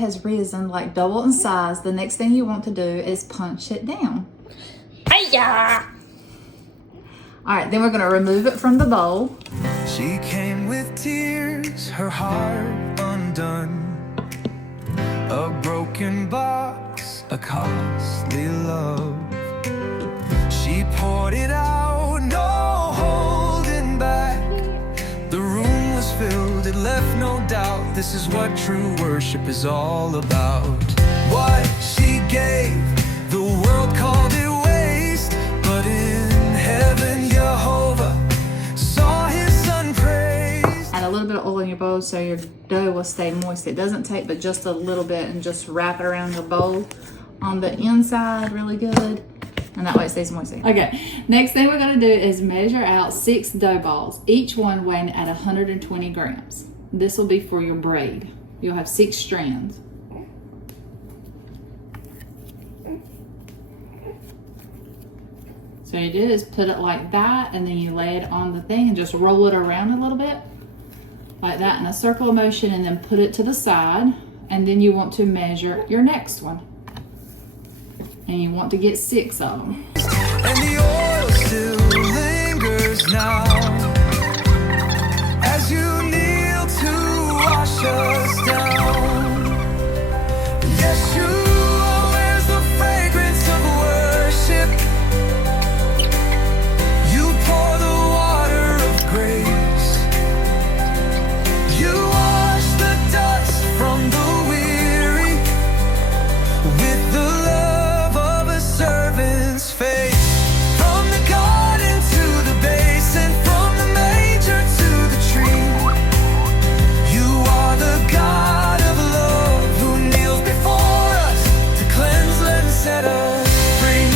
has risen like double in size, the next thing you want to do is punch it down. Hi-ya! All right, then we're gonna remove it from the bowl. She came with tears, her heart undone. A broken box, a costly love. She poured it out, no holding back. The room was filled, it left no doubt. This is what true worship is all about. What she gave, the world called it waste, but in heaven Jehovah saw his son praised. Add a little bit of oil in your bowl so your dough will stay moist. It doesn't take but just a little bit, and just wrap it around your bowl on the inside really good, and that way it stays moist. Okay, next thing we're gonna do is measure out 6 dough balls, each one weighing at 120 grams. This will be for your braid. You'll have 6 strands. So you do is put it like that, and then you lay it on the thing and just roll it around a little bit, like that in a circular motion, and then put it to the side. And then you want to measure your next one. And you want to get 6 of them. And the oil still lingers now, as you kneel to wash us down. Yeshua wears the fragrance of worship. You pour the water of grace. You wash the dust from the weary with the love of a servant's faith. From the garden to the basin, from the manger to the tree, you are the God of love who kneels before us to cleanse and set us free.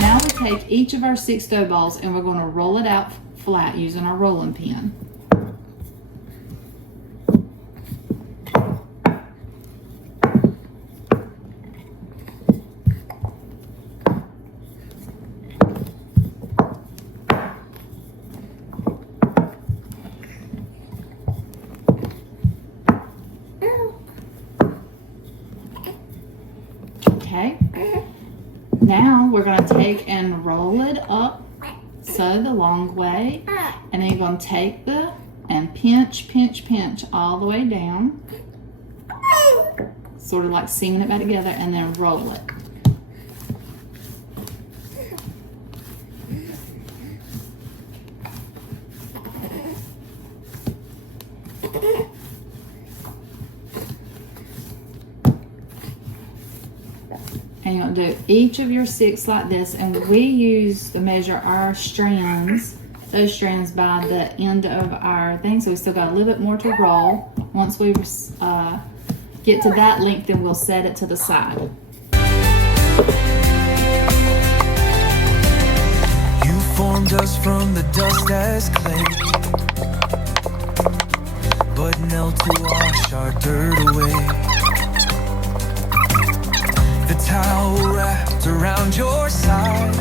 Now we take each of our 6 dough balls and we're going to roll it out flat using our rolling pin. Okay. Now we're going to take and roll it up so the long way, and then you're going to take the and pinch, pinch, pinch all the way down, sort of like seaming it back together, and then roll it. And you'll do each of your 6 like this, and we use to measure our strands, those strands, by the end of our thing, so we still got a little bit more to roll. Once we get to that length, then we'll set it to the side. You formed us from the dust as clay, but knelt to wash our dirt away. The towel wrapped around your side,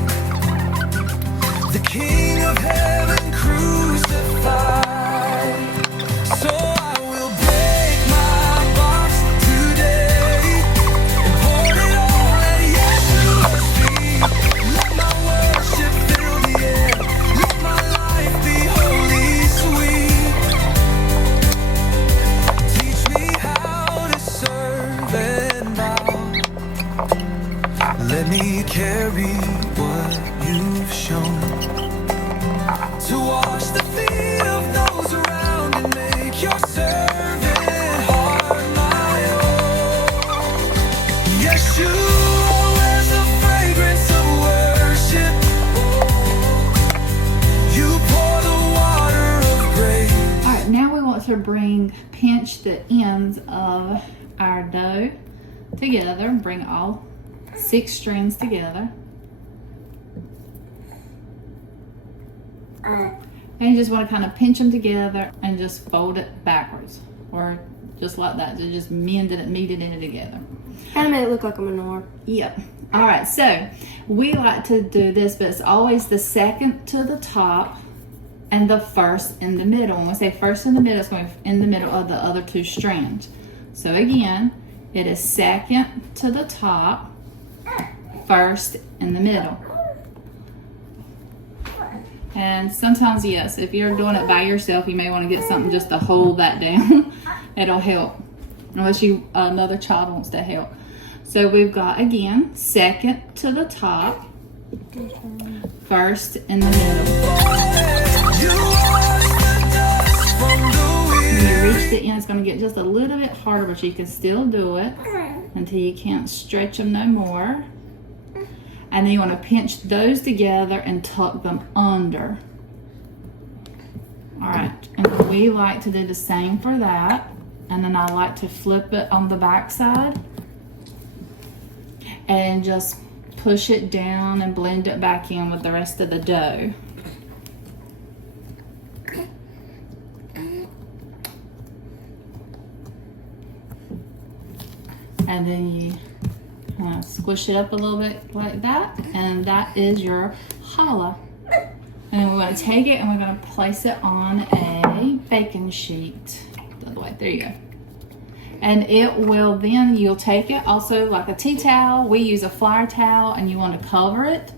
the King of heaven crucified. So I will break my box today and pour it all at Yeshua's feet. Let my worship fill the air, let my life be holy sweet. Teach me how to serve and bow. Let me carry what you've shown, to wash the feet of those around and make your servant heart my own. Yeshua wears the fragrance of worship. You pour the water of grace. All right, now we want to pinch the ends of our dough together, bring all 6 strands together. And you just want to kind of pinch them together and just fold it backwards, or just like that. So just kneaded it together. Kind of made it look like a menorah. Yep. All right, so we like to do this, but it's always the second to the top and the first in the middle. When we say first in the middle, it's going in the middle of the other 2 strands. So again, it is second to the top, first in the middle. And sometimes, yes, if you're doing it by yourself, you may want to get something just to hold that down. It'll help, unless another child wants to help. So we've got, again, second to the top, first in the middle. When you reach the end, it's going to get just a little bit harder, but you can still do it until you can't stretch them no more. And then you want to pinch those together and tuck them under. All right, and we like to do the same for that. And then I like to flip it on the back side and just push it down and blend it back in with the rest of the dough. And then you squish it up a little bit like that, and that is your challah. And we're going to take it and we're going to place it on a baking sheet. The other way, there you go. And it will then, you'll take it also like a tea towel. We use a flour towel, and you want to cover it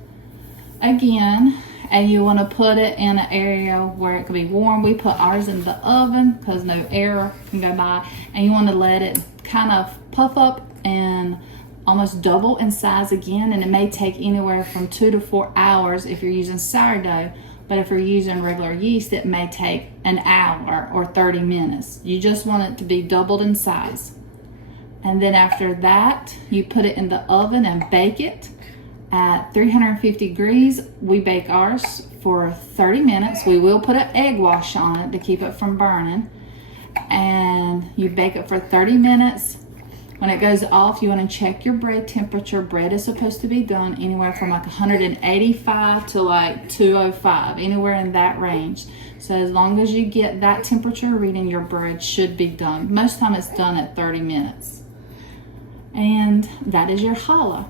again, and you want to put it in an area where it can be warm. We put ours in the oven because no air can go by, and you want to let it kind of puff up and almost double in size again, and it may take anywhere from 2 to 4 hours if you're using sourdough, but if you're using regular yeast, it may take an hour or 30 minutes. You just want it to be doubled in size. And then after that, you put it in the oven and bake it at 350 degrees. We bake ours for 30 minutes. We will put an egg wash on it to keep it from burning, and you bake it for 30 minutes. When it goes off, you want to check your bread temperature. Bread is supposed to be done anywhere from like 185 to like 205, anywhere in that range. So as long as you get that temperature reading, your bread should be done. Most time it's done at 30 minutes. And that is your challah.